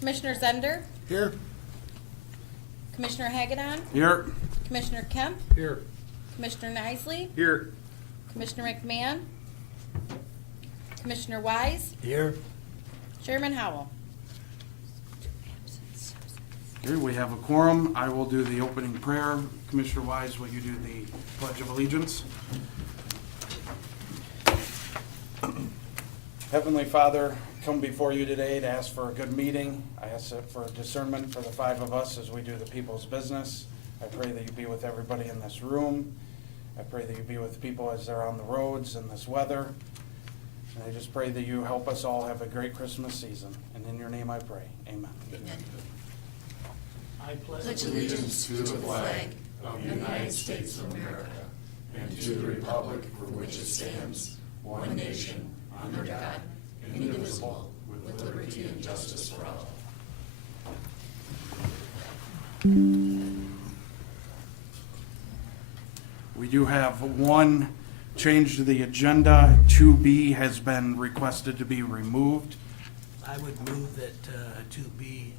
Commissioner Zender, Here. Commissioner Hagedon, Here. Commissioner Kemp, Here. Commissioner Nisley, Here. Commissioner McMahon, Commissioner Wise, Here. Chairman Howell. Okay, we have a quorum. I will do the opening prayer. Commissioner Wise, will you do the Pledge of Allegiance? Heavenly Father, come before you today to ask for a good meeting. I ask for discernment for the five of us as we do the people's business. I pray that you be with everybody in this room. I pray that you be with people as they're on the roads in this weather. And I just pray that you help us all have a great Christmas season. And in your name I pray. Amen. Amen. I Pledge allegiance to the flag of the United States of America and to the republic for which it stands, one nation, under God, indivisible, with liberty and justice for all. We do have one change to the agenda. 2B has been requested to be removed. I would move that 2B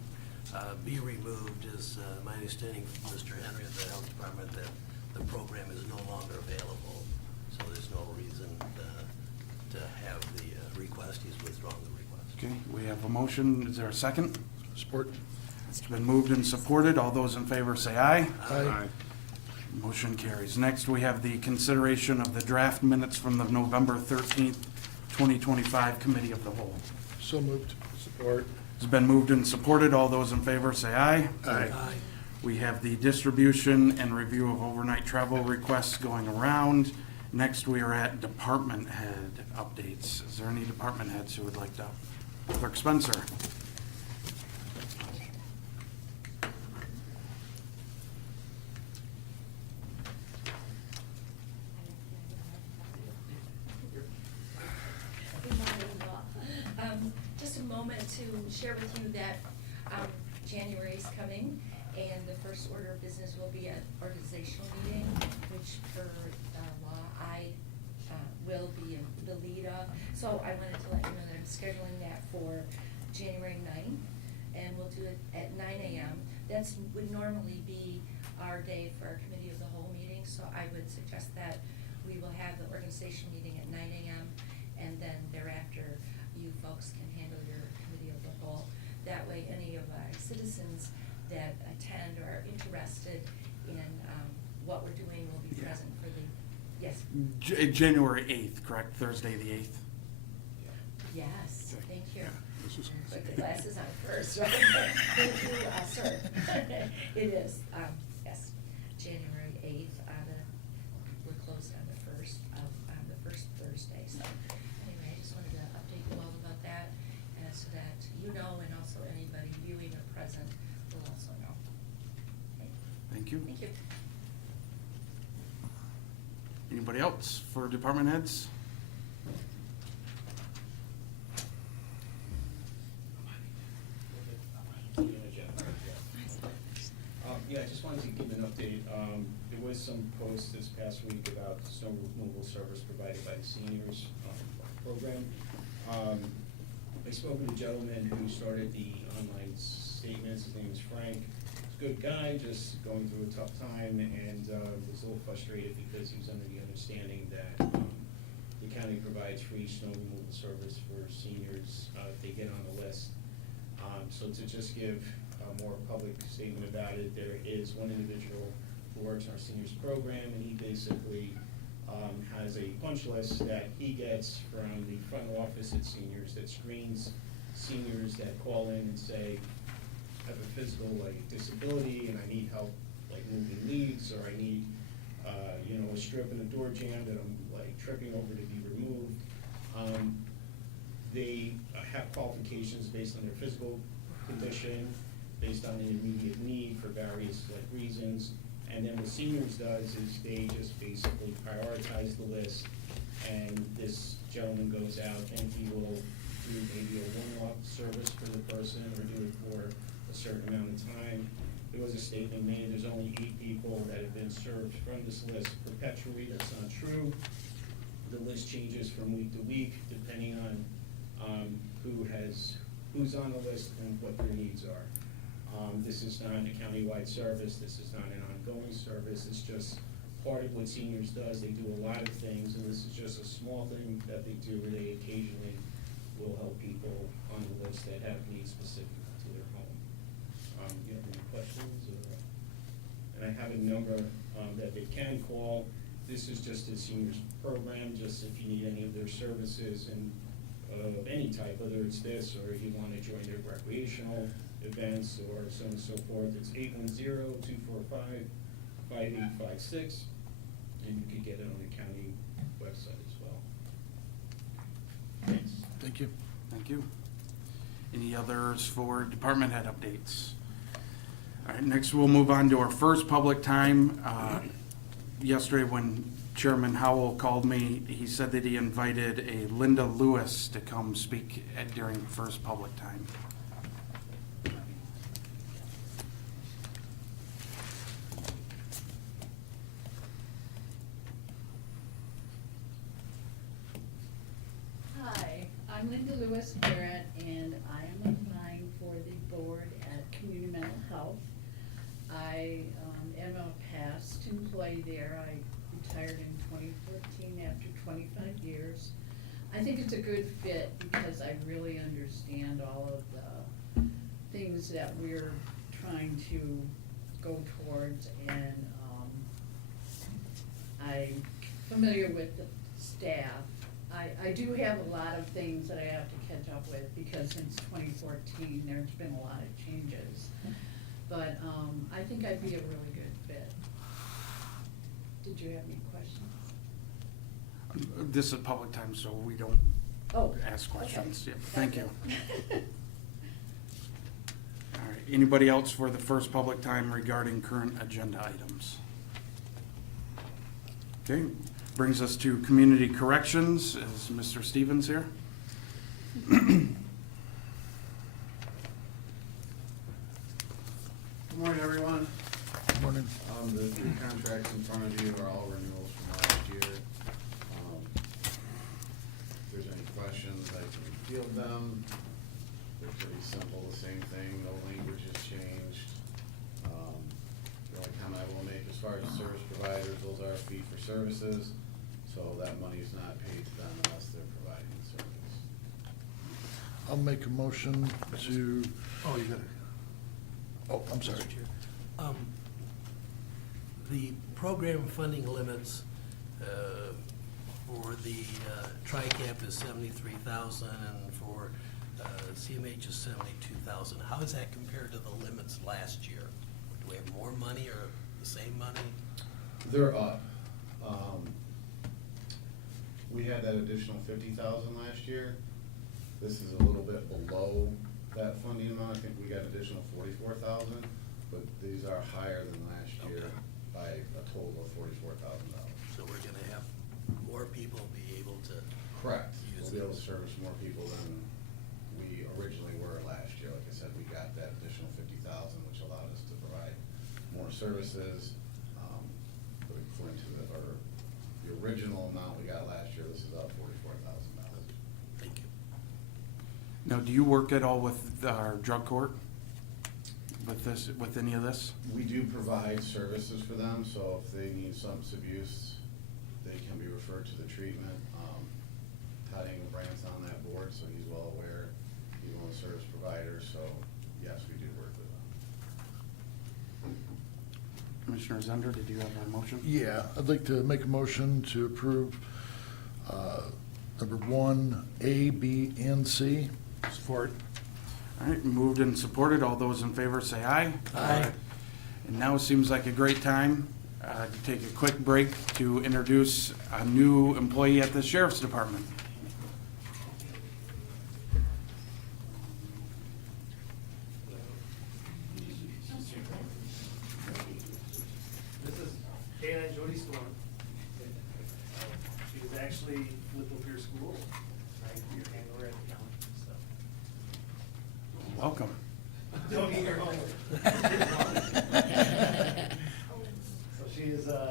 be removed. Is my understanding from Mr. Henry of the Health Department that the program is no longer available, so there's no reason to have the request. He's withdrawn the request. Okay, we have a motion. Is there a second? Support. It's been moved and supported. All those in favor say aye. Aye. Motion carries. Next, we have the consideration of the draft minutes from the November 13th, 2025 Committee of the Whole. So moved. Support. It's been moved and supported. All those in favor say aye. Aye. We have the distribution and review of overnight travel requests going around. Next, we are at department head updates. Is there any department heads who would like to? Clerk Spencer. Good morning, all. Just a moment to share with you that January is coming, and the first order of business will be an organizational meeting, which per law I will be the lead of. So I wanted to let you know that I'm scheduling that for January 9th, and we'll do it at 9 a.m. That's would normally be our day for our committee of the whole meeting, so I would suggest that we will have the organization meeting at 9 a.m. and then thereafter you folks can handle your committee of the whole. That way any of our citizens that attend or are interested in what we're doing will be present for the, yes. January 8th, correct? Thursday the 8th? Yes, thank you. This is- Put the glasses on first, right? Thank you, sir. It is, yes, January 8th, we're closed on the first Thursday, so anyway, I just wanted to update you all about that, so that you know, and also anybody viewing or present will also know. Okay. Thank you. Thank you. Anybody else for department heads? Yeah, I just wanted to give an update. There was some posts this past week about snow removal service provided by the seniors program. I spoke with a gentleman who started the online statements. His name is Frank. He's a good guy, just going through a tough time, and was a little frustrated because he was under the understanding that the county provides free snow removal service for seniors if they get on the list. So to just give a more public statement about it, there is one individual who works in our seniors program, and he basically has a punch list that he gets from the front office at seniors that screens seniors that call in and say, I have a physical disability and I need help moving leads, or I need a strip in a door jamb that I'm tripping over to be removed. They have qualifications based on their physical condition, based on the immediate need for various reasons. And then what seniors does is they just basically prioritize the list, and this gentleman goes out and he will do maybe a one-off service for the person or do it for a certain amount of time. There was a statement made, there's only 8 people that have been served from this list perpetually. That's not true. The list changes from week to week depending on who has who's on the list and what their needs are. This is not a countywide service, this is not an ongoing service, it's just part of what seniors does. They do a lot of things, and this is just a small thing that they do where they occasionally will help people on the list that have needs specific to their home. You have any questions? And I have a number that they can call. This is just a seniors program, just if you need any of their services and of any type, whether it's this or you want to join their recreational events or so on and so forth. It's 810-245-5856, and you can get it on the county website as well. Thanks. Thank you. Thank you. Any others for department head updates? All right, next we'll move on to our first public time. Yesterday when Chairman Howell called me, he said that he invited a Linda Lewis to come speak during the first public time. Hi, I'm Linda Lewis Barrett, and I am applying for the board at Community Mental Health. I am a past employee there. I retired in 2014 after 25 years. I think it's a good fit because I really understand all of the things that we're trying to go towards, and I'm familiar with the staff. I do have a lot of things that I have to catch up with because since 2014, there's been a lot of changes. But I think I'd be a really good fit. Did you have any questions? This is public time, so we don't Oh. ask questions. Okay. Yeah, thank you. All right, anybody else for the first public time regarding current agenda items? Okay, brings us to community corrections. Is Mr. Stevens here? Good morning, everyone. Morning. The three contracts in front of you are all renewals from last year. If there's any questions, I can field them. They're pretty simple, the same thing, no language has changed. The only comment I will make as far as service providers, those are fee for services, so that money is not paid to them unless they're providing the service. I'll make a motion to, Oh, you got it. oh, I'm sorry. Mr. Chair. The program funding limits for the TRICAP is 73,000 and for CMH is 72,000. How does that compare to the limits last year? Do we have more money or the same money? They're up. We had that additional 50,000 last year. This is a little bit below that funding amount. I think we got additional 44,000, but these are higher than last year Okay. by a total of $44,000. So we're gonna have more people be able to Correct. use We'll be able to it. service more people than we originally were last year. Like I said, we got that additional 50,000, which allowed us to provide more services. But according to the original amount we got last year, this is up $44,000. Thank you. Now, do you work at all with our drug court? With any of this? We do provide services for them, so if they need substance abuse, they can be referred to the treatment. Todd Engelbrandt's on that board, so he's well aware. He's one of the service providers, so yes, we do work with them. Commissioner Zender, did you have a motion? Yeah, I'd like to make a motion to approve number 1, A, B, and C. Support. All right, moved and supported. All those in favor say aye. Aye. And now seems like a great time to take a quick break to introduce a new employee at the Sheriff's Department. This is Kayla Jody Storm. She was actually with Lapeer School, right here, and we're at the county, so. Welcome. Don't need your homework. So she is an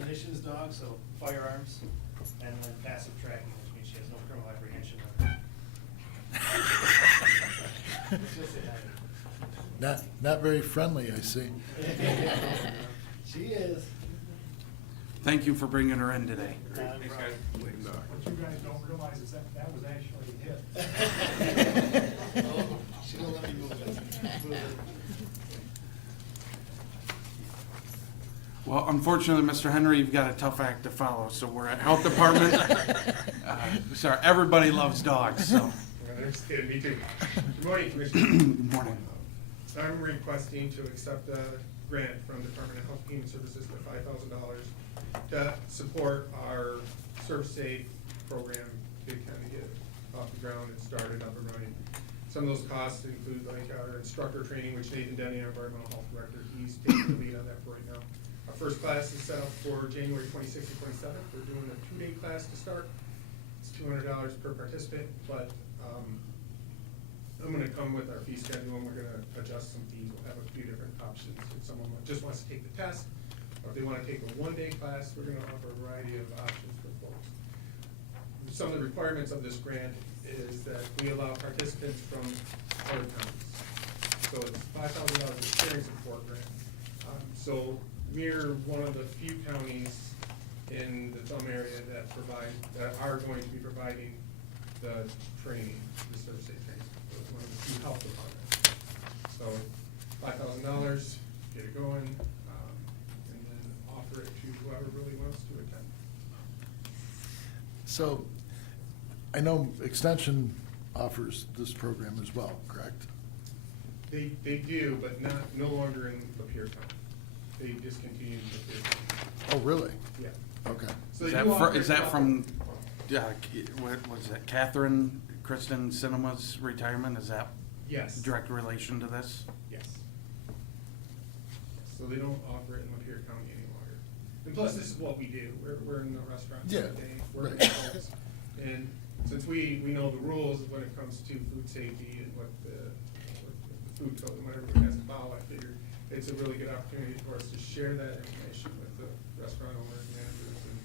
additions dog, so firearms, and then passive tracking, which means she has no criminal apprehension. just say hi. Not very friendly, I see. She is. Thank you for bringing her in today. Thanks, guys. What you guys don't realize is that was actually a hit. She don't let me move it. Well, unfortunately, Mr. Henry, you've got a tough act to follow, so we're at Health Department. Sorry, everybody loves dogs, so. I understand, me too. Good morning, Commissioner. Good morning. I'm requesting to accept a grant from the Department of Health and Human Services for $5,000 to support our Serve Safe program to kind of get off the ground and started up and running. Some of those costs include like our instructor training, which Nathan Denny, our environmental health director, he's taking the lead on that for right now. Our first class is set up for January 26th and 27th. We're doing a 2-day class to start. It's $200 per participant, but I'm gonna come with our fee schedule and we're gonna adjust some fees. We'll have a few different options. If someone just wants to take the test, or if they wanna take a 1-day class, we're gonna offer a variety of options for folks. Some of the requirements of this grant is that we allow participants from other counties. So it's $5,000 experience support grant. So we're one of the few counties in the Thumb area that are going to be providing the training, the Serve Safe training. So it's one of the few health departments. So $5,000, get it going, and then offer it to whoever really wants to attend. So, I know Extension offers this program as well, correct? They do, but no longer in Lapeer County. They discontinued Lapeer County. Oh, really? Yeah. Okay. So Is they that, do offer is that a from, couple- what was that, Catherine Kristen Cinema's retirement? Is that Yes. direct relation to this? Yes. So they don't offer it in Lapeer County any longer. And plus, this is what we do. We're in the restaurant Yeah, every day, working right. with folks. And since we know the rules when it comes to food safety and what the food code and what everyone has to follow, I figured it's a really good opportunity for us to share that information with the restaurant owners, managers, and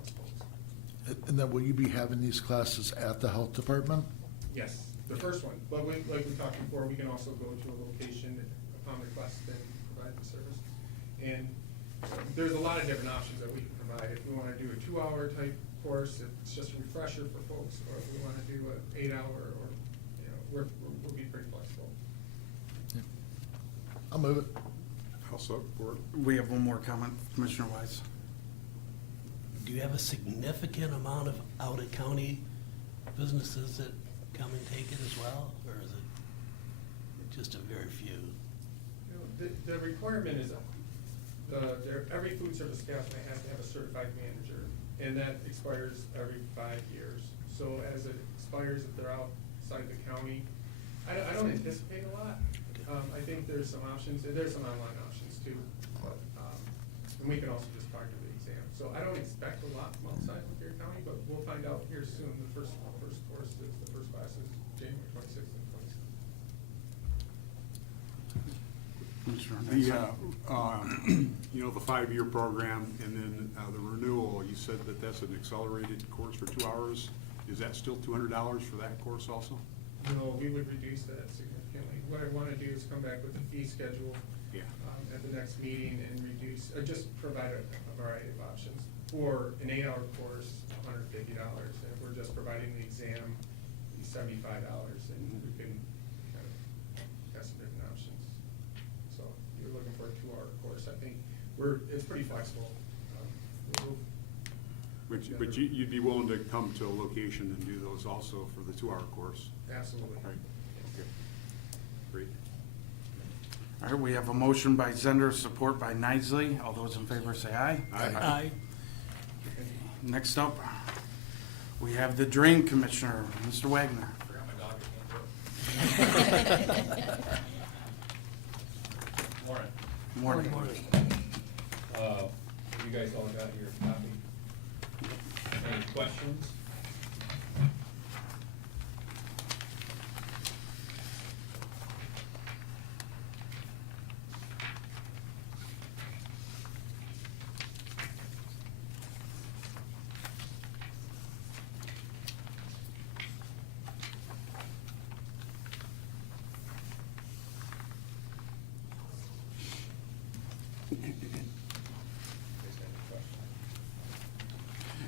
those folks. And then will you be having these classes at the health department? Yes, the first one, but like we talked before, we can also go to a location upon request and provide the service. And there's a lot of different options that we can provide. If we wanna do a 2-hour type course, if it's just a refresher for folks, or if we wanna do an 8-hour, or, you know, we'll be pretty flexible. Yeah. I'll move it. I'll support. We have one more comment, Commissioner Wise. Do you have a significant amount of out-of-county businesses that come and take it as well, or is it just a very few? You know, the requirement is, every food service establishment has to have a certified manager, and that expires every 5 years. So as it expires, if they're outside the county, I don't anticipate a lot. I think there's some options, and there's some online options too, but, and we can also just factor the exam. So I don't expect a lot from outside Lapeer County, but we'll find out here soon. The first course, the first class is January 26th and 27th. Commissioner Nicely. The 5-year program and then the renewal, you said that that's an accelerated course for 2 hours. Is that still $200 for that course also? No, we would reduce that significantly. What I want to do is come back with a fee schedule Yeah. at the next meeting and reduce, just provide a variety of options. For an 8-hour course, $150, and if we're just providing the exam, it's $75, and we can kind of have some different options. So if you're looking for a 2-hour course, I think it's pretty flexible. We'll- But you'd be willing to come to a location and do those also for the 2-hour course? Absolutely. Right. Okay. Great. All right, we have a motion by Zender, support by Nicely. All those in favor say aye. Aye. Next up, we have the Drain Commissioner, Mr. Wagner. Morning. Morning. You guys all got your copy? Any questions?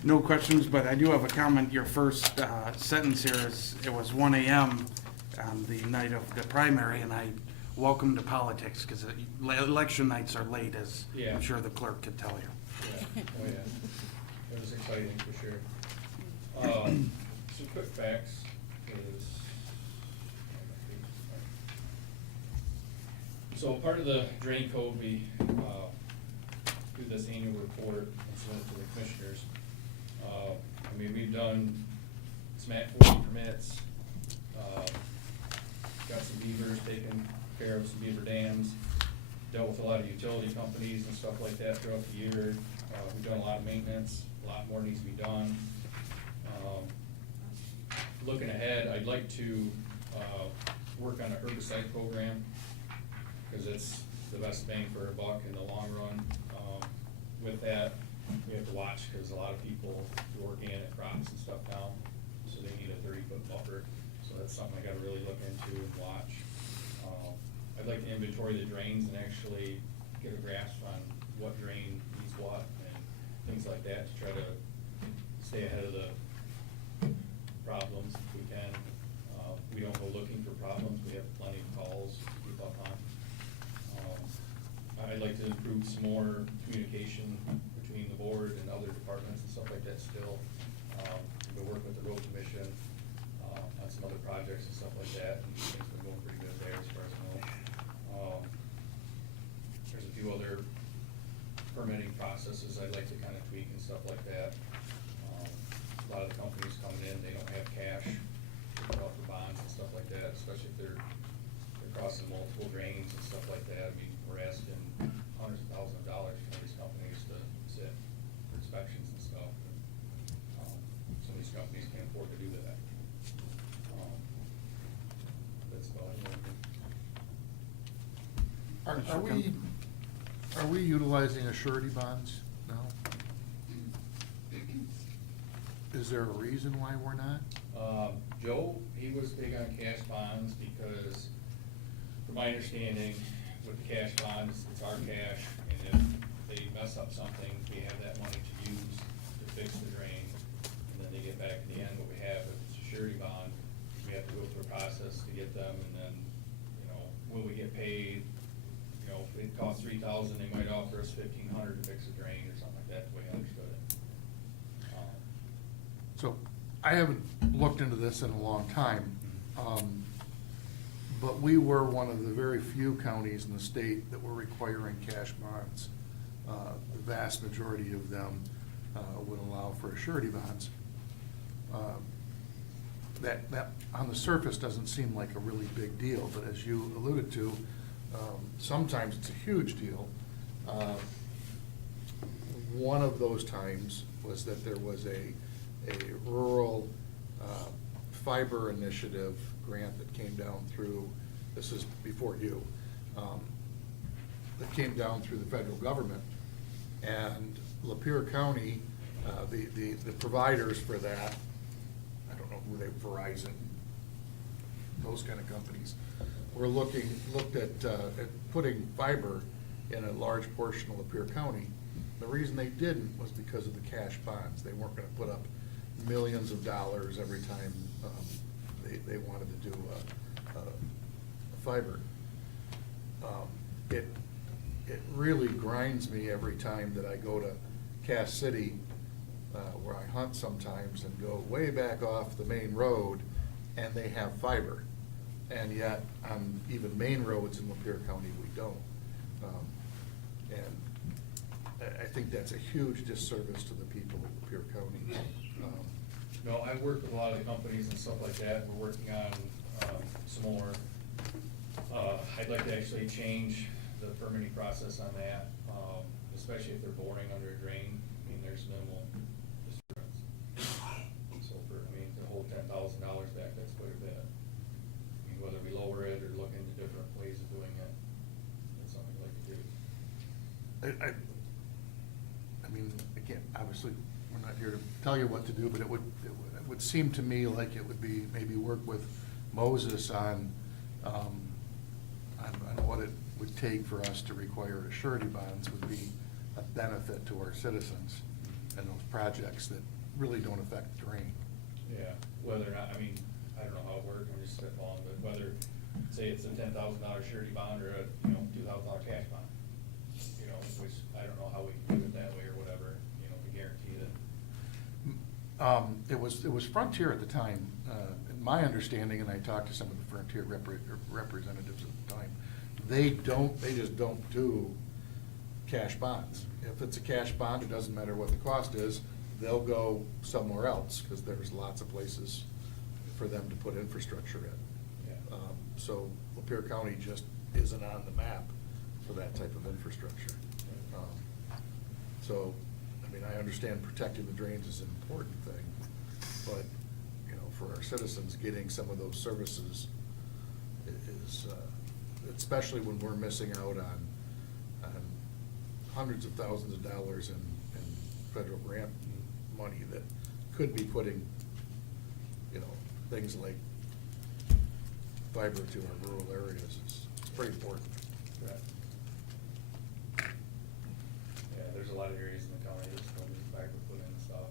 No questions, but I do have a comment. Your first sentence here is, it was 1 a.m. on the night of the primary, and I welcome to politics, because election nights are late, as Yeah. I'm sure the clerk could tell you. Yeah, oh yeah, it was exciting for sure. Some quick facts is, so part of the drain code, we, do this annual report and send it to the commissioners. I mean, we've done SMAC 40 permits, got some beavers, taken care of some beaver dams, dealt with a lot of utility companies and stuff like that throughout the year. We've done a lot of maintenance, a lot more needs to be done. Looking ahead, I'd like to, work on a herbicide program, because it's the best bang for a buck in the long run. With that, we have to watch, because a lot of people do organic crops and stuff now, so they need a 30-foot buffer. So that's something I gotta really look into and watch. I'd like to inventory the drains and actually get a grasp on what drain needs what and things like that, to try to stay ahead of the problems if we can. We don't go looking for problems, we have plenty of calls to keep up on. I'd like to improve some more communication between the board and other departments and stuff like that still. To work with the road commission, on some other projects and stuff like that, and things have been going pretty good there as far as I know. There's a few other permitting processes I'd like to kind of tweak and stuff like that. A lot of the companies coming in, they don't have cash to put out for bonds and stuff like that, especially if they're crossing multiple drains and stuff like that. I mean, we're asking hundreds of thousands of dollars from these companies to sit for inspections and stuff. Some of these companies can't afford to do that. That's about it. Are we utilizing a surety bonds now? Is there a reason why we're not? Joe, he was big on cash bonds because, from my understanding, with the cash bonds, it's our cash, and if they mess up something, we have that money to use to fix the drain, and then they get back in the end what we have. If it's a surety bond, we have to go through a process to get them, and then, you know, when we get paid, you know, if it costs $3,000, they might offer us $1,500 to fix a drain or something like that, the way I understood it. So, I haven't looked into this in a long time, but we were one of the very few counties in the state that were requiring cash bonds. The vast majority of them would allow for surety bonds. That on the surface doesn't seem like a really big deal, but as you alluded to, sometimes it's a huge deal. One of those times was that there was a rural fiber initiative grant that came down through, this is before you, that came down through the federal government. And Lapeer County, the providers for that, I don't know who they, Verizon, those kind of companies, were looked at putting fiber in a large portion of Lapeer County. The reason they didn't was because of the cash bonds. They weren't gonna put up millions of dollars every time they wanted to do a fiber. It really grinds me every time that I go to Cass City, where I hunt sometimes, and go way back off the main road, and they have fiber. And yet, on even main roads in Lapeer County, we don't. And I think that's a huge disservice to the people of Lapeer County. No, I work with a lot of the companies and stuff like that. We're working on some more. I'd like to actually change the permitting process on that, especially if they're boring under a drain. I mean, there's minimal disturbance. So for, I mean, to hold $10,000 back, that's quite a bit. I mean, whether we lower it or look into different ways of doing it, that's something I'd like to do. I mean, again, obviously, we're not here to tell you what to do, but it would seem to me like it would be, maybe work with Moses on what it would take for us to require a surety bonds would be a benefit to our citizens. and those projects that really don't affect the drain. Yeah, whether or not, I mean, I don't know how it works, I'm just spitballing, but whether, say it's a $10,000 surety bond or a, $2,000 cash bond. Which I don't know how we can do it that way or whatever, to guarantee that. It was Frontier at the time. My understanding, and I talked to some of the Frontier representatives at the time, they just don't do cash bonds. If it's a cash bond, it doesn't matter what the cost is, they'll go somewhere else, because there's lots of places for them to put infrastructure in. Yeah. So Lapeer County just isn't on the map for that type of infrastructure. So, I mean, I understand protecting the drains is an important thing, but, for our citizens, getting some of those services is, especially when we're missing out on hundreds of thousands of dollars in federal grant money that could be putting, things like fiber to our rural areas. It's pretty important. Right. Yeah, there's a lot of areas in the county that still need fiber put in and stuff.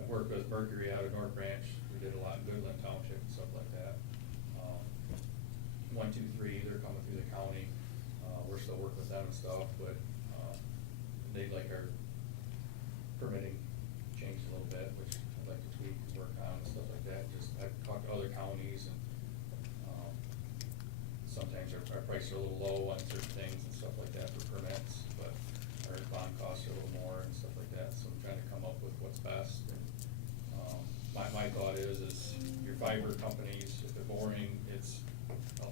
I've worked with Mercury out of North Branch, we did a lot in Goodland Township and stuff like that. 1, 2, 3, they're coming through the county, we're still working with them and stuff, but, they'd like our permitting changed a little bit, which I'd like to tweak and work on and stuff like that. Just, I've talked to other counties and, sometimes our prices are a little low on certain things and stuff like that for permits, but our bond costs are a little more and stuff like that, so I'm trying to come up with what's best. And, my thought is your fiber companies, if they're boring, it's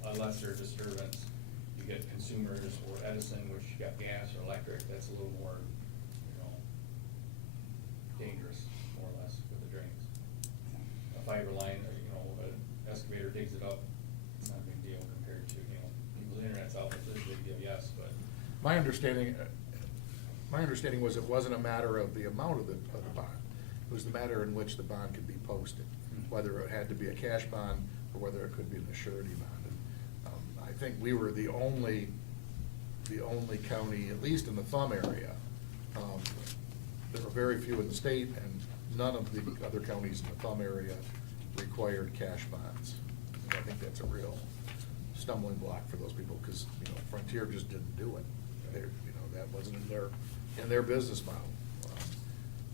a lesser disturbance. You get consumers or Edison, which you got gas or electric, that's a little more, dangerous, more or less, with the drains. A fiber line, an excavator digs it up, it's not a big deal compared to, people's internet's out, it's a big deal, yes, but. My understanding was it wasn't a matter of the amount of the bond. It was the matter in which the bond could be posted, whether it had to be a cash bond or whether it could be an surety bond. And, I think we were the only county, at least in the Thumb area. There were very few in the state, and none of the other counties in the Thumb area required cash bonds. And I think that's a real stumbling block for those people, because, Frontier just didn't do it. That wasn't in their business model.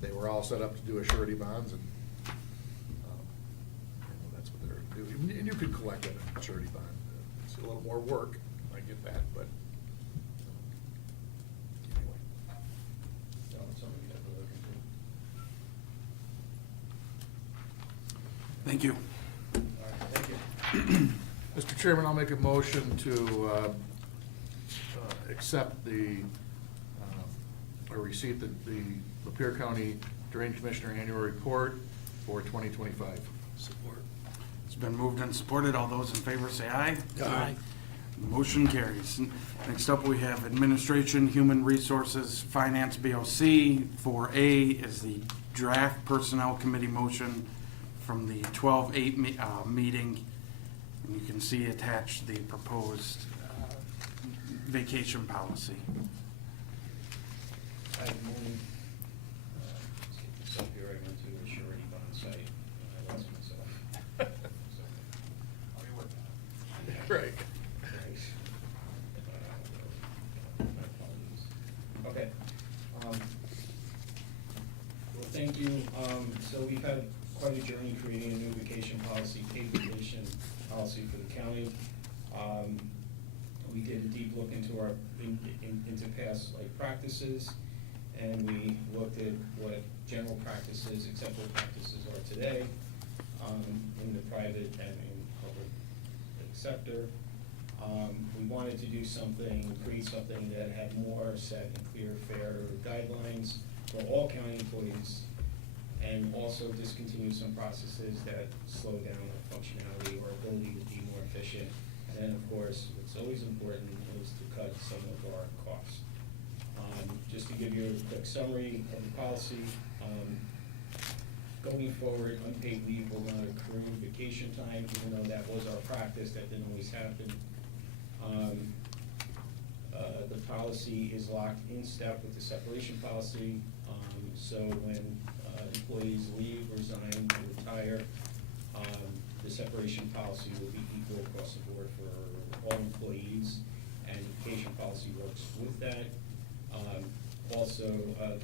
They were all set up to do a surety bonds, and, that's what they're doing. And you could collect it in a surety bond. It's a little more work, I get that, but, anyway. So it's something we have to look into. Thank you. All right, thank you. Mr. Chairman, I'll make a motion to accept or receive the Lapeer County Drain Commissioner Annual Report for 2025. Support. It's been moved and supported. All those in favor say aye. Aye. Motion carries. Next up, we have Administration, Human Resources, Finance, BOC. 4A is the draft Personnel Committee motion from the 12/8 meeting. And you can see attached the proposed vacation policy. I moved, let's get this up here, I went to a surety bond site, and I lost myself. So, I'll be working on it. Right. Thanks. My apologies. Okay. Well, thank you. So we've had quite a journey creating a new vacation policy, paid vacation policy for the county. We did a deep look into into past practices, and we looked at what general practices, acceptable practices are today in the private and in public sector. We wanted to do something, create something that had more set and clear, fair guidelines for all county employees, and also discontinue some processes that slow down the functionality or ability to be more efficient. And then, of course, what's always important is to cut some of our costs. Just to give you a quick summary of the policy, going forward, unpaid leave will not accrue vacation time, even though that was our practice, that didn't always happen. The policy is locked in step with the separation policy, So when employees leave, resign, or retire, the separation policy will be equal across the board for all employees, and vacation policy works with that. Also,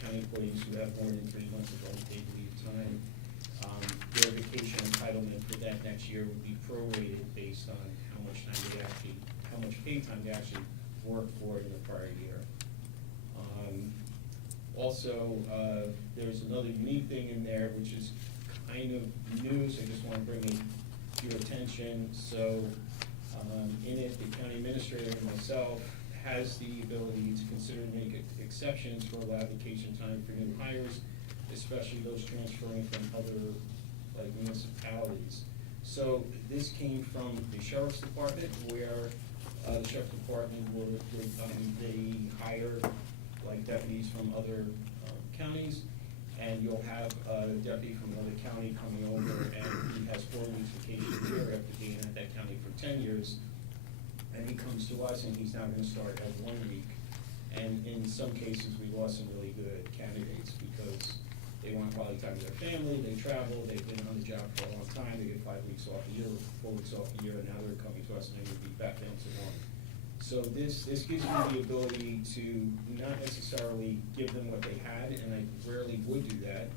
county employees who have more than 3 months of unpaid leave time, their vacation entitlement for that next year would be prorated based on how much paid time they actually worked for in the prior year. Also, there's another unique thing in there, which is kind of new, so I just want to bring it to your attention. So, in it, the county administrator and myself has the ability to consider and make exceptions for allowed vacation time for new hires, especially those transferring from other, like, municipalities. So this came from the sheriff's department, where the sheriff's department they hire like deputies from other counties, and you'll have a deputy from another county coming over, and he has 4 weeks vacation a year after being at that county for 10 years. And he comes to us and he's now gonna start at 1 week. And in some cases, we lost some really good candidates because they want quality time with their family, they travel, they've been on the job for a long time, they get 5 weeks off a year, 4 weeks off a year, and now they're coming to us and they would be back down to 1. So this gives you the ability to not necessarily give them what they had, and I rarely would do that,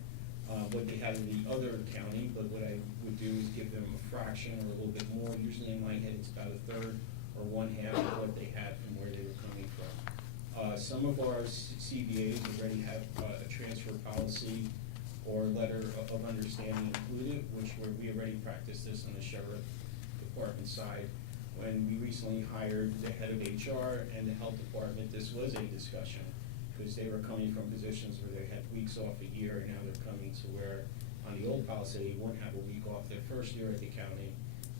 what they had in the other county, but what I would do is give them a fraction or a little bit more. Usually in my head, it's about 1/3 or 1/2 of what they had from where they were coming from. Some of our CBAs already have a transfer policy or letter of understanding included, we already practiced this on the sheriff department side. When we recently hired the head of HR and the health department, this was a discussion, because they were coming from positions where they had weeks off a year, and now they're coming to where, on the old policy, they wouldn't have a week off their first year at the county,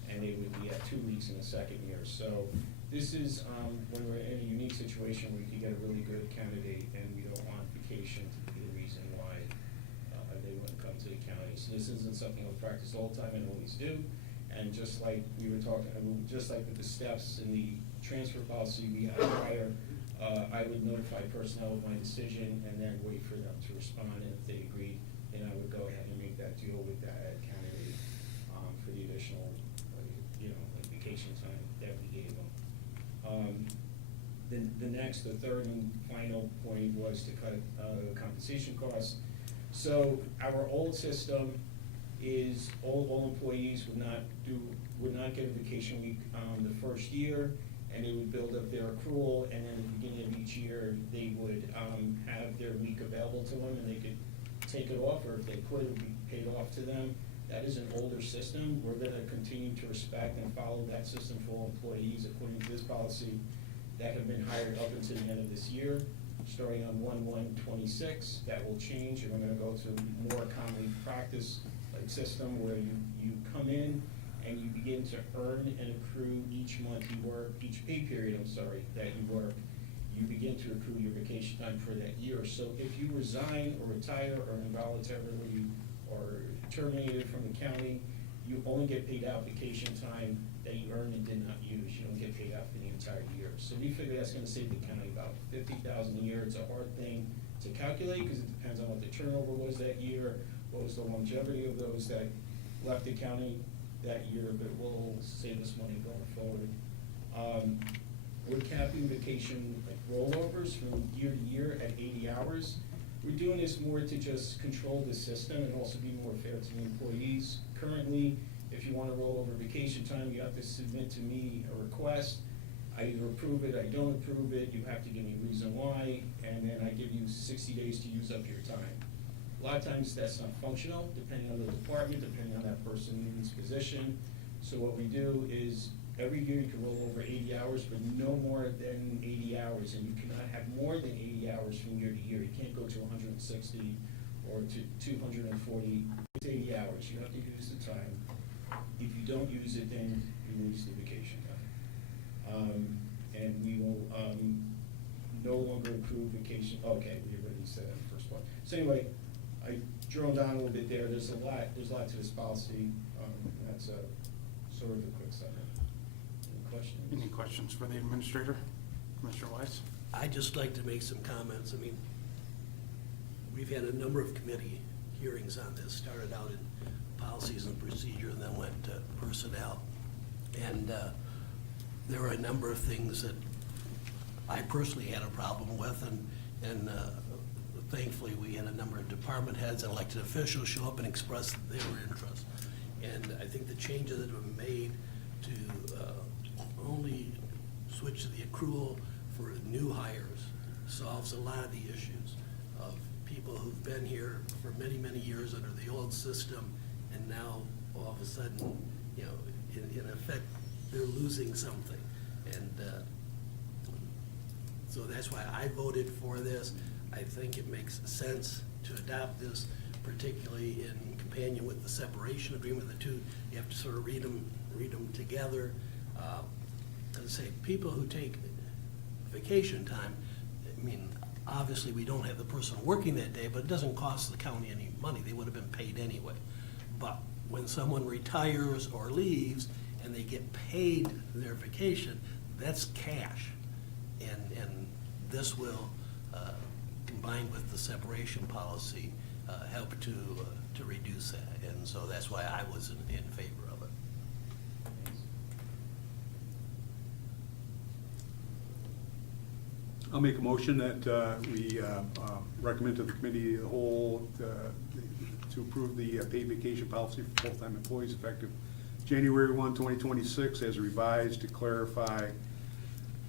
and they would be at 2 weeks in the second year. So this is when we're in a unique situation where we can get a really good candidate, and we don't want vacation to be the reason why they wouldn't come to the county. So this isn't something we practice all the time and always do. And just like we were talking, just like with the steps in the transfer policy we had prior, I would notify personnel of my decision and then wait for them to respond. And if they agreed, then I would go ahead and make that deal with that candidate for the additional, like vacation time that we gave them. The third and final point was to cut compensation costs. So our old system is all employees would not get a vacation week the first year, and they would build up their accrual, and then at the beginning of each year, they would have their week available to them, and they could take it off, or if they quit, it would be paid off to them. That is an older system. We're gonna continue to respect and follow that system for all employees according to this policy that have been hired up until the end of this year. Starting on 1/1/26, that will change, and we're gonna go to more commonly practiced system where you come in and you begin to earn and accrue each month you work, each pay period, that you work. You begin to accrue your vacation time for that year. So if you resign or retire or involuntarily or terminated from the county, you only get paid out vacation time that you earned and did not use. You don't get paid out for the entire year. So we figure that's gonna save the county about $50,000 a year. It's a hard thing to calculate because it depends on what the turnover was that year, what was the longevity of those that left the county that year, but it will save us money going forward. We're capping vacation rollovers from year to year at 80 hours. We're doing this more to just control the system and also be more fair to the employees. Currently, if you want to roll over vacation time, you have to submit to me a request. I either approve it, I don't approve it, you have to give me a reason why, and then I give you 60 days to use up your time. A lot of times that's not functional, depending on the department, depending on that person's position. So what we do is, every year you can roll over 80 hours, but no more than 80 hours, and you cannot have more than 80 hours from year to year. You can't go to 160 or to 240, it's 80 hours, you have to use the time. If you don't use it, then you lose the vacation time. And we will no longer accrue vacation, okay, we already said that in the first one. So anyway, I droned on a little bit there. There's a lot to this policy. That's sort of a quick summary. Any questions? Any questions for the administrator, Mr. Weiss? I'd just like to make some comments. I mean, we've had a number of committee hearings on this. Started out in policies and procedure and then went to personnel. And there were a number of things that I personally had a problem with, and thankfully we had a number of department heads and elected officials show up and express their interest. And I think the changes that have been made to only switch to the accrual for new hires solves a lot of the issues of people who've been here for many, many years under the old system, and now all of a sudden, you know, in effect, they're losing something. And so that's why I voted for this. I think it makes sense to adopt this, particularly in companion with the separation agreement. The two, you have to sort of read them together. As I say, people who take vacation time, I mean, obviously we don't have the person working that day, but it doesn't cost the county any money. They would have been paid anyway. But when someone retires or leaves and they get paid their vacation, that's cash. And this will, combined with the separation policy, help to reduce that. And so that's why I was in favor of it. I'll make a motion that we recommend to the committee of the whole to approve the paid vacation policy for full-time employees effective January 1, 2026, as revised to clarify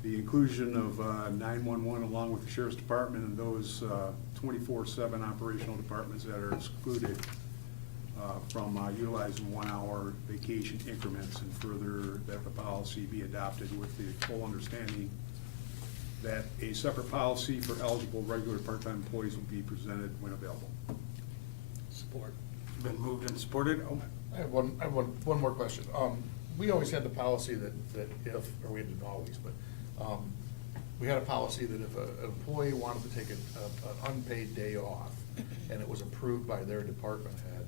the inclusion of 911 along with the Sheriff's Department and those 24/7 operational departments that are excluded from utilizing 1 hour vacation increments, and further that the policy be adopted with the full understanding that a separate policy for eligible regular part-time employees will be presented when available. Support. Been moved and supported. Oh, I have one more question. We always had the policy that if, or we didn't always, but we had a policy that if an employee wanted to take an unpaid day off and it was approved by their department head,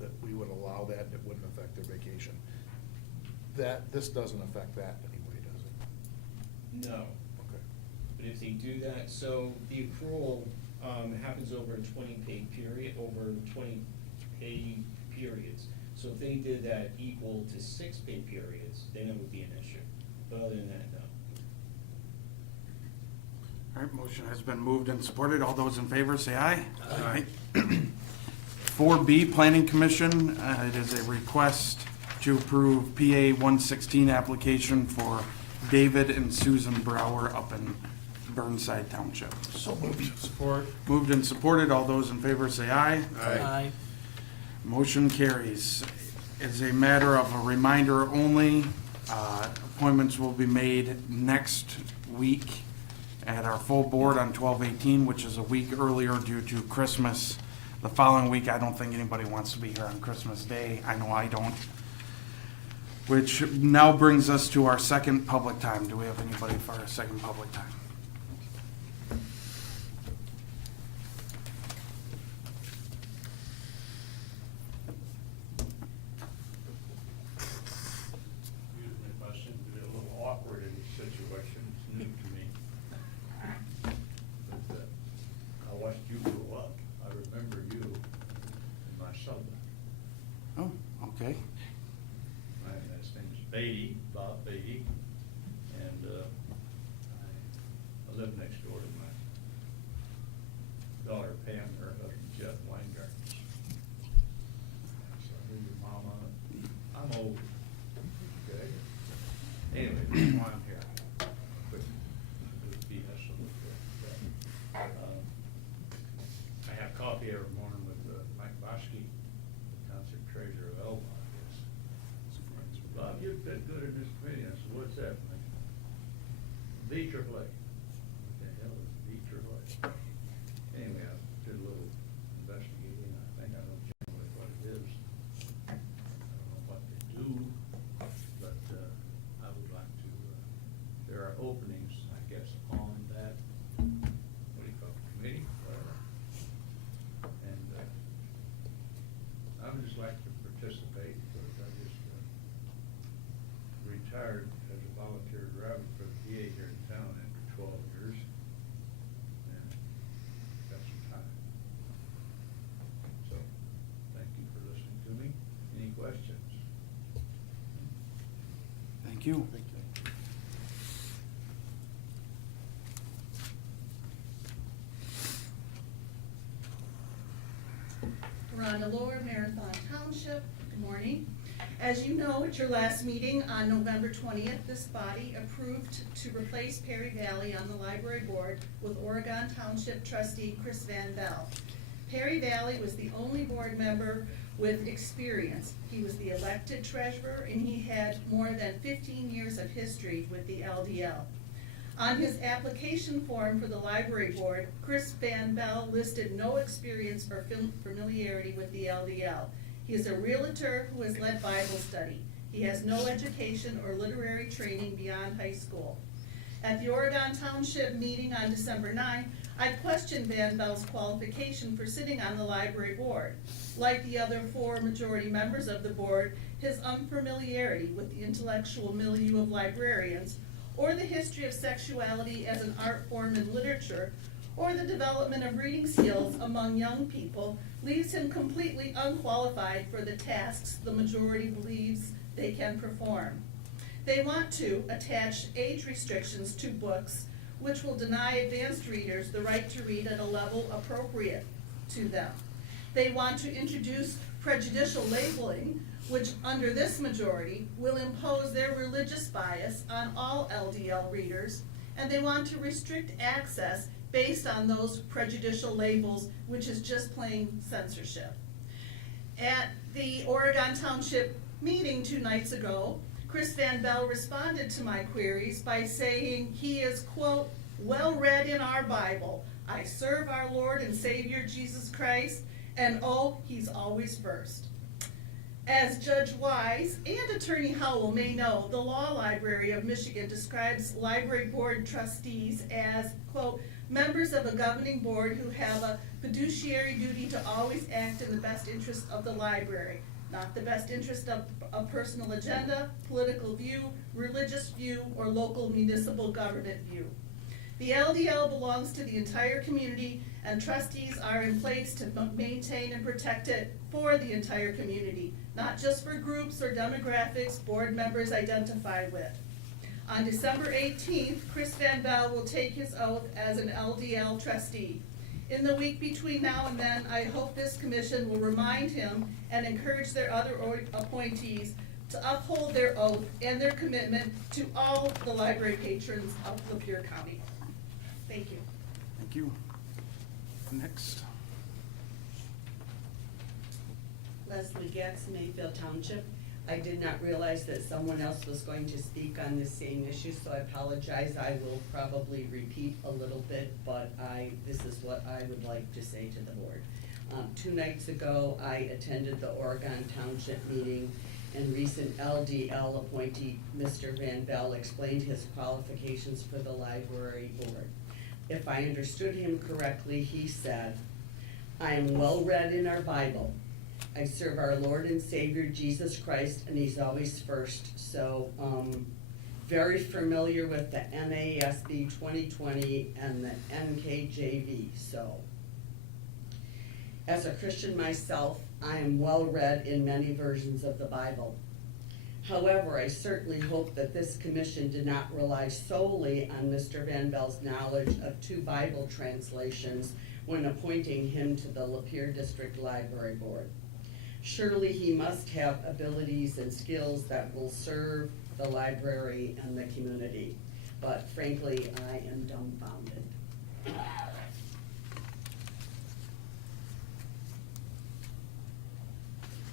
that we would allow that and it wouldn't affect their vacation. This doesn't affect that anyway, does it? No. Okay. But if they do that, so the accrual happens over a 20 pay periods. So if they did that equal to 6 pay periods, then it would be an issue. But other than that, no. all right, motion has been moved and supported. All those in favor say aye. Aye. 4B, Planning Commission. It is a request to approve PA 116 application for David and Susan Brower up in Burnside Township. So moved. Support. Moved and supported. All those in favor say aye. Aye. Motion carries. As a matter of a reminder only, appointments will be made next week at our full board on 12/18, which is a week earlier due to Christmas. The following week, I don't think anybody wants to be here on Christmas Day. I know I don't. Which now brings us to our second public time. Do we have anybody for our second public time? Excuse my question, but a little awkward in this situation, it's new to me. But I watched you grow up, I remember you in my son. Oh, okay. My last name's Beatty, Bob Beatty, and I live next door to my daughter Pam, and her husband Jeff Weingarten. So I knew your mama, I'm old, okay? Anyway, that's why I'm here. Quick, good BS a little bit. I have coffee every morning with Mike Boschke, the township treasurer of Elba, I guess. Bob, you've been good in this committee. I said, what's that, Mike? VAA. What the hell is VAA? Anyway, I did a little investigating. I think I know generally what it is. I don't know what they do, but I would like to, there are openings, I guess, on that, what do you call it, committee, whatever. And I would just like to participate, because I just retired as a volunteer driver for the VA here in town after 12 years. And got some you. Rhonda Lohr, Marathon Township, good morning. As you know, at your last meeting on November 20th, this body approved to replace Perry Valley on the library board with Oregon Township trustee Chris Van Bell. Perry Valley was the only board member with experience. He was the elected treasurer and he had more than 15 years of history with the LDL. On his application form for the library board, Chris Van Bell listed no experience or familiarity with the LDL. He is a realtor who has led Bible study. He has no education or literary training beyond high school. At the Oregon Township meeting on December 9, I questioned Van Bell's qualification for sitting on the library board. Like the other 4 majority members of the board, his unfamiliarity with the intellectual milieu of librarians, or the history of sexuality as an art form in literature, or the development of reading skills among young people, leaves him completely unqualified for the tasks the majority believes they can perform. They want to attach age restrictions to books, which will deny advanced readers the right to read at a level appropriate to them. They want to introduce prejudicial labeling, which under this majority will impose their religious bias on all LDL readers, and they want to restrict access based on those prejudicial labels, which is just plain censorship. At the Oregon Township meeting 2 nights ago, Chris Van Bell responded to my queries by saying he is, quote, well read in our Bible. I serve our Lord and Savior Jesus Christ, and oh, he's always first. As Judge Wise and Attorney Howell may know, the Law Library of Michigan describes library board trustees as, quote, members of a governing board who have a fiduciary duty to always act in the best interest of the library, not the best interest of a personal agenda, political view, religious view, or local municipal government view. The LDL belongs to the entire community, and trustees are in place to maintain and protect it for the entire community, not just for groups or demographics board members identify with. On December 18th, Chris Van Bell will take his oath as an LDL trustee. In the week between now and then, I hope this commission will remind him and encourage their other appointees to uphold their oath and their commitment to all the library patrons of Lapeer County. Thank you. Thank you. Next. Leslie Getz, Mayfield Township. I did not realize that someone else was going to speak on this same issue, so I apologize. I will probably repeat a little bit, but this is what I would like to say to the board. 2 nights ago, I attended the Oregon Township meeting, and recent LDL appointee, Mr. Van Bell, explained his qualifications for the library board. If I understood him correctly, he said, I am well read in our Bible. I serve our Lord and Savior Jesus Christ, and he's always first. So, very familiar with the NASB 2020 and the NKJV. So, as a Christian myself, I am well read in many versions of the Bible. However, I certainly hope that this commission did not rely solely on Mr. Van Bell's knowledge of 2 Bible translations when appointing him to the Lapeer District Library Board. Surely he must have abilities and skills that will serve the library and the community. But frankly, I am dumbfounded.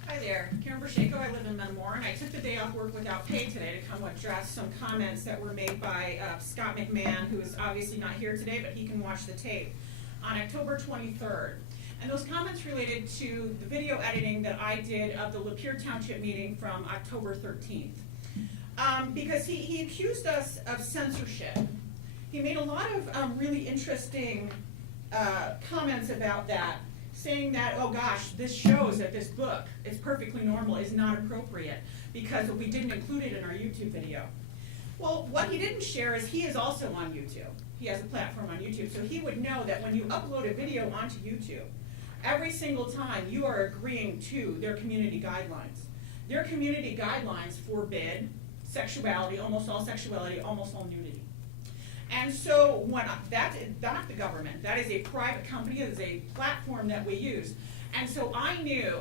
Hi there, Karen Bershako. I live in Metamora, and I took the day off work without pay today to come address some comments that were made by Scott McMahon, who is obviously not here today, but he can watch the tape, on October 23rd. And those comments related to the video editing that I did of the Lapeer Township meeting from October 13th. Because he accused us of censorship. He made a lot of really interesting comments about that, saying that, oh gosh, this shows that this book is perfectly normal, is not appropriate, because we didn't include it in our YouTube video. Well, what he didn't share is he is also on YouTube. He has a platform on YouTube, so he would know that when you upload a video onto YouTube, every single time you are agreeing to their community guidelines. Their community guidelines forbid sexuality, almost all nudity. And so that's not the government, that is a private company, it is a platform that we use. And so I knew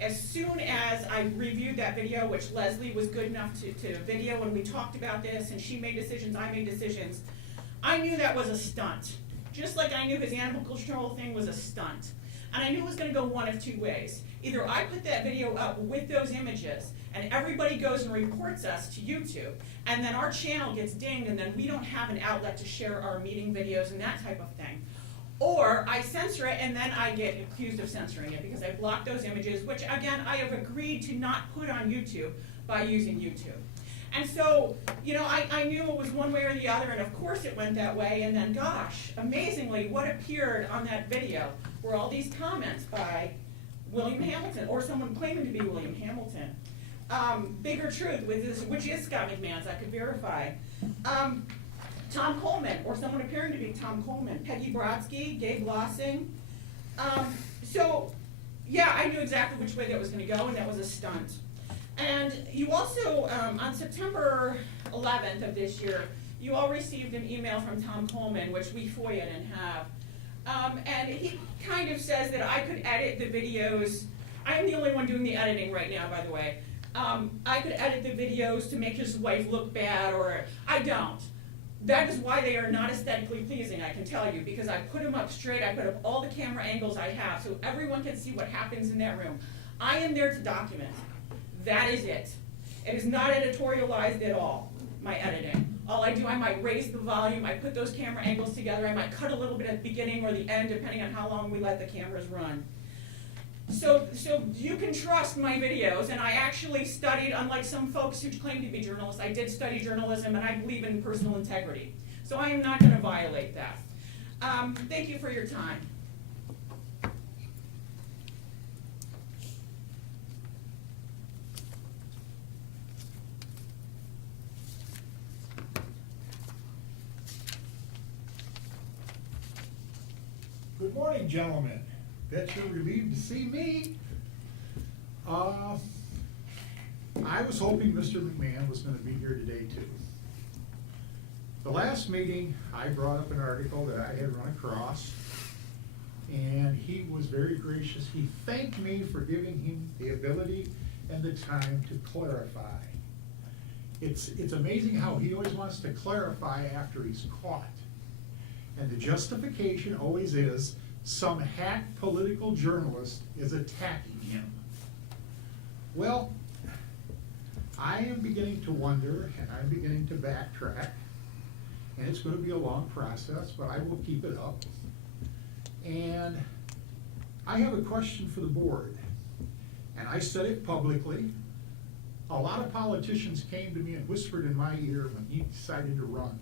as soon as I reviewed that video, which Leslie was good enough to video, and we talked about this, and she made decisions, I made decisions, I knew that was a stunt. Just like I knew his animal control thing was a stunt. And I knew it was gonna go one of two ways. Either I put that video up with those images, and everybody goes and reports us to YouTube, and then our channel gets dinged, and then we don't have an outlet to share our meeting videos and that type of thing. Or I censor it, and then I get accused of censoring it because I blocked those images, which again, I have agreed to not put on YouTube by using YouTube. And so, you know, I knew it was one way or the other, and of course it went that way, and then gosh, amazingly, what appeared on that video were all these comments by William Hamilton, or someone claiming to be William Hamilton. Bigger Truth, which is Scott McMahon's, I could verify. Tom Coleman, or someone appearing to be Tom Coleman. Peggy Brodsky, Gabe Lossing. So, yeah, I knew exactly which way that was gonna go, and that was a stunt. And you also, on September 11th of this year, you all received an email from Tom Coleman, which we FOIA'd and have. And he kind of says that I could edit the videos. I am the only one doing the editing right now, by the way. I could edit the videos to make his wife look bad, or I don't. That is why they are not aesthetically pleasing, I can tell you, because I put them up straight, I put up all the camera angles I have, so everyone can see what happens in that room. I am there to document. That is it. It is not editorialized at all, my editing. All I do, I might raise the volume, I put those camera angles together, I might cut a little bit at the beginning or the end, depending on how long we let the cameras run. So you can trust my videos, and I actually studied, unlike some folks who claim to be journalists, I did study journalism, and I believe in personal integrity. So I am not gonna violate that. Thank you for your time. Good morning, gentlemen. Bet you're relieved to see me. I was hoping Mr. McMahon was gonna be here today too. The last meeting, I brought up an article that I had run across, and he was very gracious. He thanked me for giving him the ability and the time to clarify. It's amazing how he always wants to clarify after he's caught. And the justification always is some hack political journalist is attacking him. Well, I am beginning to wonder, and I'm beginning to backtrack, and it's going to be a long process, but I will keep it up. And I have a question for the board, and I said it publicly. A lot of politicians came to me and whispered in my ear when he decided to run.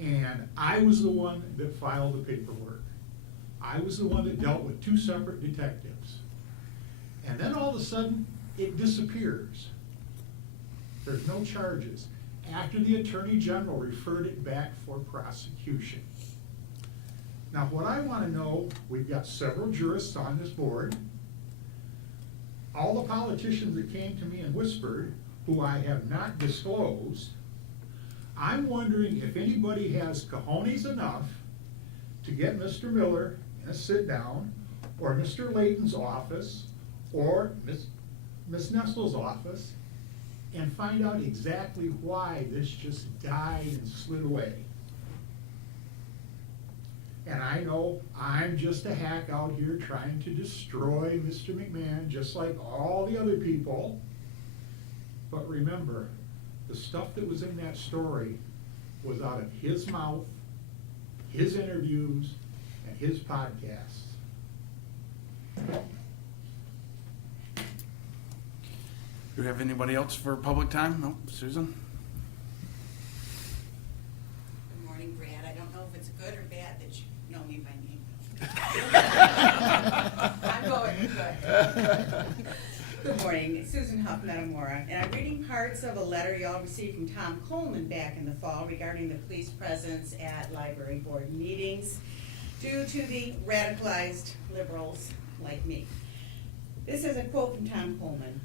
And I was the one that filed the paperwork. I was the one that dealt with 2 separate detectives. And then all of a sudden, it disappears. There's no charges, after the Attorney General referred it back for prosecution. Now, what I want to know, we've got several jurists on this board. All the politicians that came to me and whispered, who I have not disclosed, I'm wondering if anybody has cojones enough to get Mr. Miller in a sit-down, or Mr. Layton's office, or Ms. Nestle's office, and find out exactly why this just died and slid away. And I know I'm just a hack out here trying to destroy Mr. McMahon, just like all the other people. But remember, the stuff that was in that story was out of his mouth, his interviews, and his podcasts. Do we have anybody else for public time? No, Susan? Good morning, Brad. I don't know if it's good or bad that you know me by name. I'm going good. Good morning, Susan Huffman-Amora, and I'm reading parts of a letter you all received from Tom Coleman back in the fall regarding the police presence at library board meetings due to the radicalized liberals like me. This is a quote from Tom Coleman.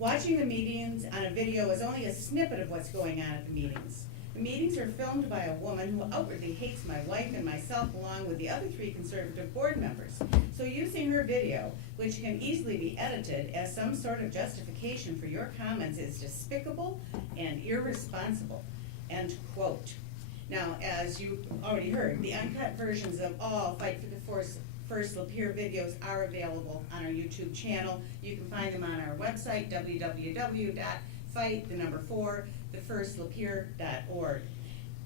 Watching the meetings on a video is only a snippet of what's going on at the meetings. The meetings are filmed by a woman who outwardly hates my wife and myself along with the other 3 conservative board members. So using her video, which can easily be edited as some sort of justification for your comments, is despicable and irresponsible. End quote. Now, as you already heard, the uncut versions of all Fight for the First Lapeer videos are available on our YouTube channel. You can find them on our website, www.fight4thefirstlapeer.org.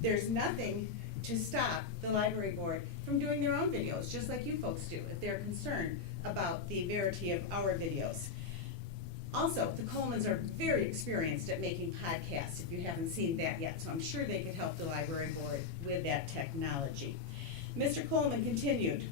There's nothing to stop the library board from doing their own videos, just like you folks do, if they're concerned about the verity of our videos. Also, the Colemans are very experienced at making podcasts, if you haven't seen that yet, so I'm sure they could help the library board with that technology. Mr. Coleman continued,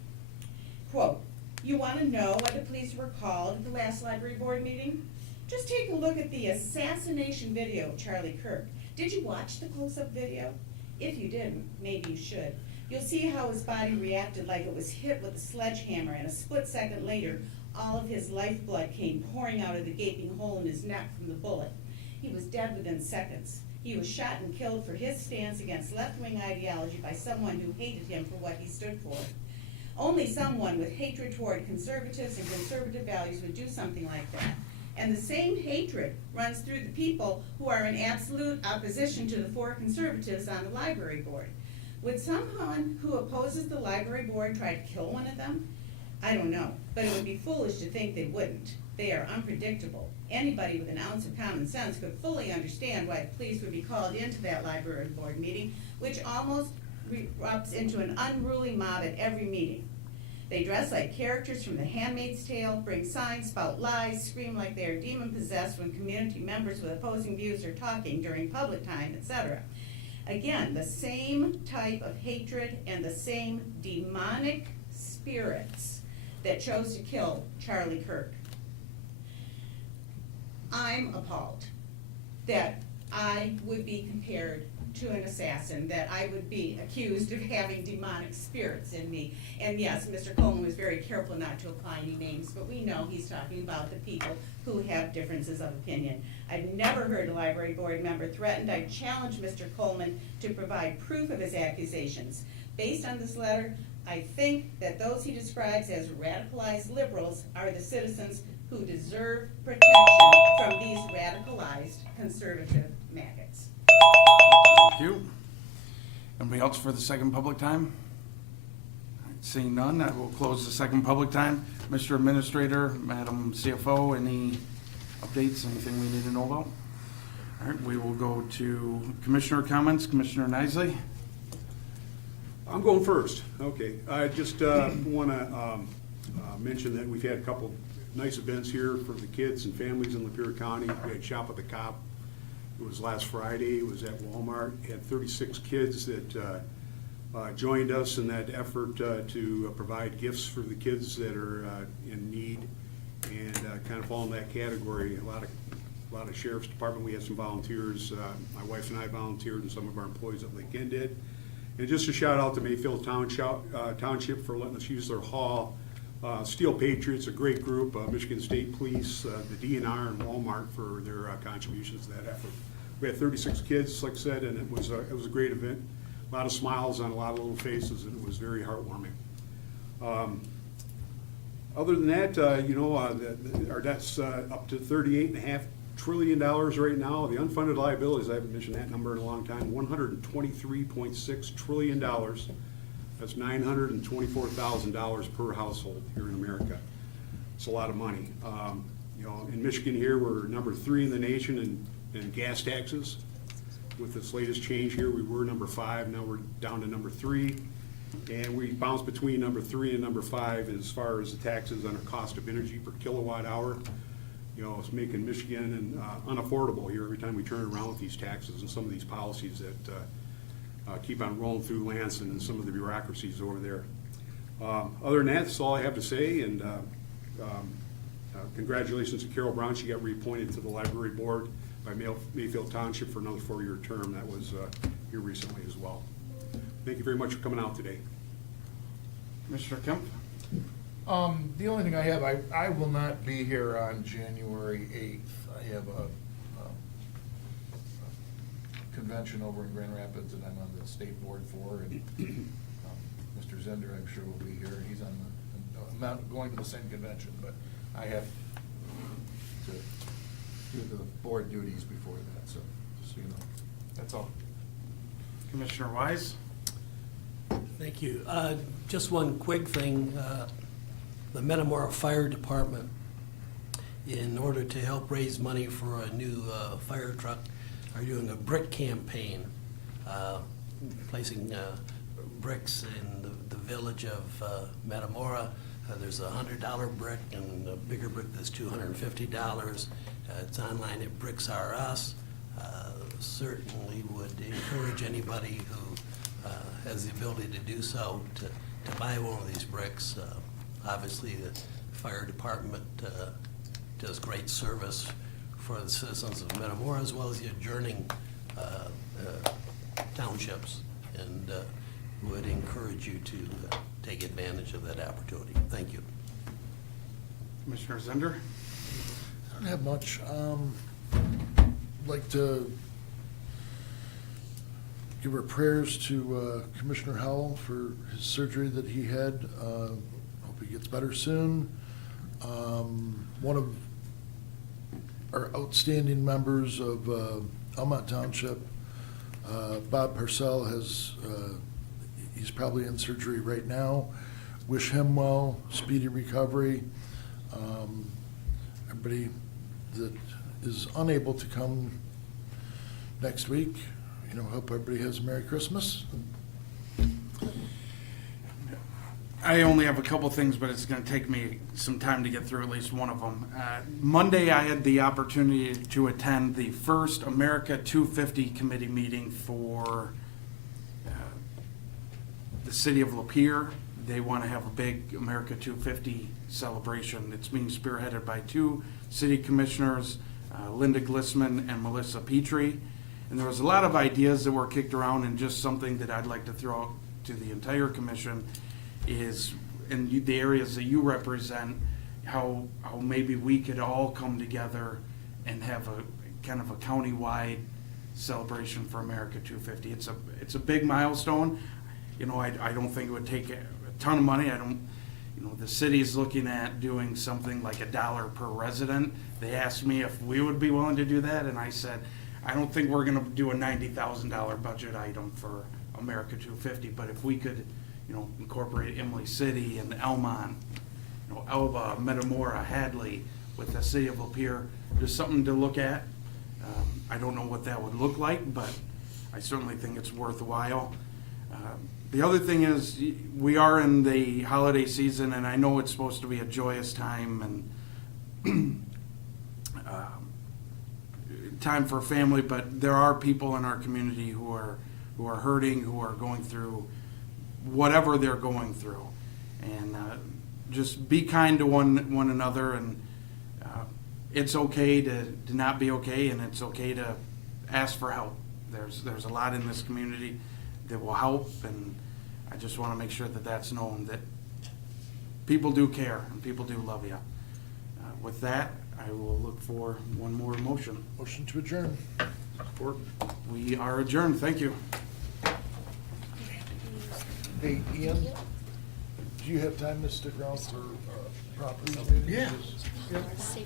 quote, "You want to know why the police were called at the last library board meeting? Just take a look at the assassination video of Charlie Kirk. Did you watch the close-up video? If you didn't, maybe you should. You'll see how his body reacted like it was hit with a sledgehammer, and a split second later, all of his lifeblood came pouring out of the gaping hole in his neck from the bullet. He was dead within seconds. He was shot and killed for his stance against left-wing ideology by someone who hated him for what he stood for. Only someone with hatred toward conservatives and conservative values would do something like that. And the same hatred runs through the people who are in absolute opposition to the 4 conservatives on the library board. Would someone who opposes the library board try to kill one of them? I don't know, but it would be foolish to think they wouldn't. They are unpredictable. Anybody with an ounce of common sense could fully understand why the police would be called into that library board meeting, which almost erupts into an unruly mob at every meeting. They dress like characters from The Handmaid's Tale, bring signs, spout lies, scream like they are demon-possessed when community members with opposing views are talking during public time, etc. Again, the same type of hatred and the same demonic spirits that chose to kill Charlie Kirk. I'm appalled that I would be compared to an assassin, that I would be accused of having demonic spirits in me. And yes, Mr. Coleman was very careful not to apply any names, but we know he's talking about the people who have differences of opinion. I've never heard a library board member threatened. I challenge Mr. Coleman to provide proof of his accusations. Based on this letter, I think that those he describes as radicalized liberals are the citizens who deserve protection from these radicalized conservative maggots. Thank you. Anybody else for the second public time? Seeing none, I will close the second public time. Mr. Administrator, Madam CFO, any updates, anything we need to know about? All right, we will go to Commissioner comments. Commissioner Nisley? I'm going first. Okay. I just want to mention that we've had a couple nice events here for the kids and families in Lapeer County. We had Shop at the COW. It was last Friday. It was at Walmart. It had 36 kids that joined us in that effort to provide gifts for the kids that are in need, and kind of fall in that category. A lot of Sheriff's Department. We had some volunteers. My wife and I volunteered, and some of our employees at Lincoln did. And just a shout out to Mayfield Township for letting us use their hall. Steel Patriots, a great group, Michigan State Police, the DNR, and Walmart for their contributions to that effort. We had 36 kids, like I said, and it was a great event. A lot of smiles on a lot of little faces, and it was very heartwarming. Other than that, our debt's up to $38.5 trillion right now. The unfunded liabilities, I haven't mentioned that number in a long time, $123.6 trillion. That's $924,000 per household here in America. It's a lot of money. In Michigan here, we're number 3 in the nation in gas taxes. With this latest change here, we were number 5, now we're down to number 3. And we bounce between number 3 and number 5 as far as the taxes on our cost of energy per kilowatt hour. It's making Michigan unaffordable here every time we turn around with these taxes and some of these policies that keep on rolling through Lansing and some of the bureaucracies over there. Other than that, that's all I have to say, and congratulations to Carol Brown. She got reappointed to the library board by Mayfield Township for another 4-year term. That was here recently as well. Thank you very much for coming out today. Commissioner Kemp? The only thing I have, I will not be here on January 8th. I I have a convention over in Grand Rapids that I'm on the state board for, and Mr. Zender, I'm sure, will be here. He's on I'm not going to the same convention, but I have to do the board duties before that, so just so you know. That's all. Commissioner Wise? Thank you. Just one quick thing. The Metamora Fire Department, in order to help raise money for a new fire truck, are doing a brick campaign, placing bricks in the village of Metamora. There's a $100 brick and a bigger brick that's $250. It's online at Bricks R Us. Certainly would encourage anybody who has the ability to do so to buy one of these bricks. Obviously, the fire department does great service for the citizens of Metamora as well as the adjoining townships, and would encourage you to take advantage of that opportunity. Thank you. Commissioner Zender? I don't have much. Like to give our prayers to Commissioner Howell for his surgery that he had. Hope he gets better soon. One of our outstanding members of Elmont Township, Bob Parcell, he's probably in surgery right now. Wish him well, speedy recovery. Everybody that is unable to come next week, hope everybody has a Merry Christmas. I only have a couple things, but it's going to take me some time to get through at least one of them. Monday, I had the opportunity to attend the first America 250 committee meeting for the city of Lapeer. They want to have a big America 250 celebration. It's being spearheaded by two city commissioners, Linda Glissman and Melissa Petrie. And there was a lot of ideas that were kicked around, and just something that I'd like to throw out to the entire commission is, in the areas that you represent, how maybe we could all come together and have a kind of a county-wide celebration for America 250. It's a big milestone. I don't think it would take a ton of money. The city's looking at doing something like $1 per resident. They asked me if we would be willing to do that, and I said, I don't think we're gonna do a $90,000 budget item for America 250, but if we could, incorporate Emily City and Elmont, Elba, Metamora, Hadley, with the city of Lapeer, just something to look at. I don't know what that would look like, but I certainly think it's worthwhile. The other thing is, we are in the holiday season, and I know it's supposed to be a joyous time and time for family, but there are people in our community who are hurting, who are going through whatever they're going through, and just be kind to one another, and it's okay to not be okay, and it's okay to ask for help. There's a lot in this community that will help, and I just want to make sure that that's known, that people do care and people do love you. With that, I will look for one more motion. Motion to adjourn. Support. We are adjourned. Thank you. Hey, Ian, do you have time to stick around for property? Yeah. Yes.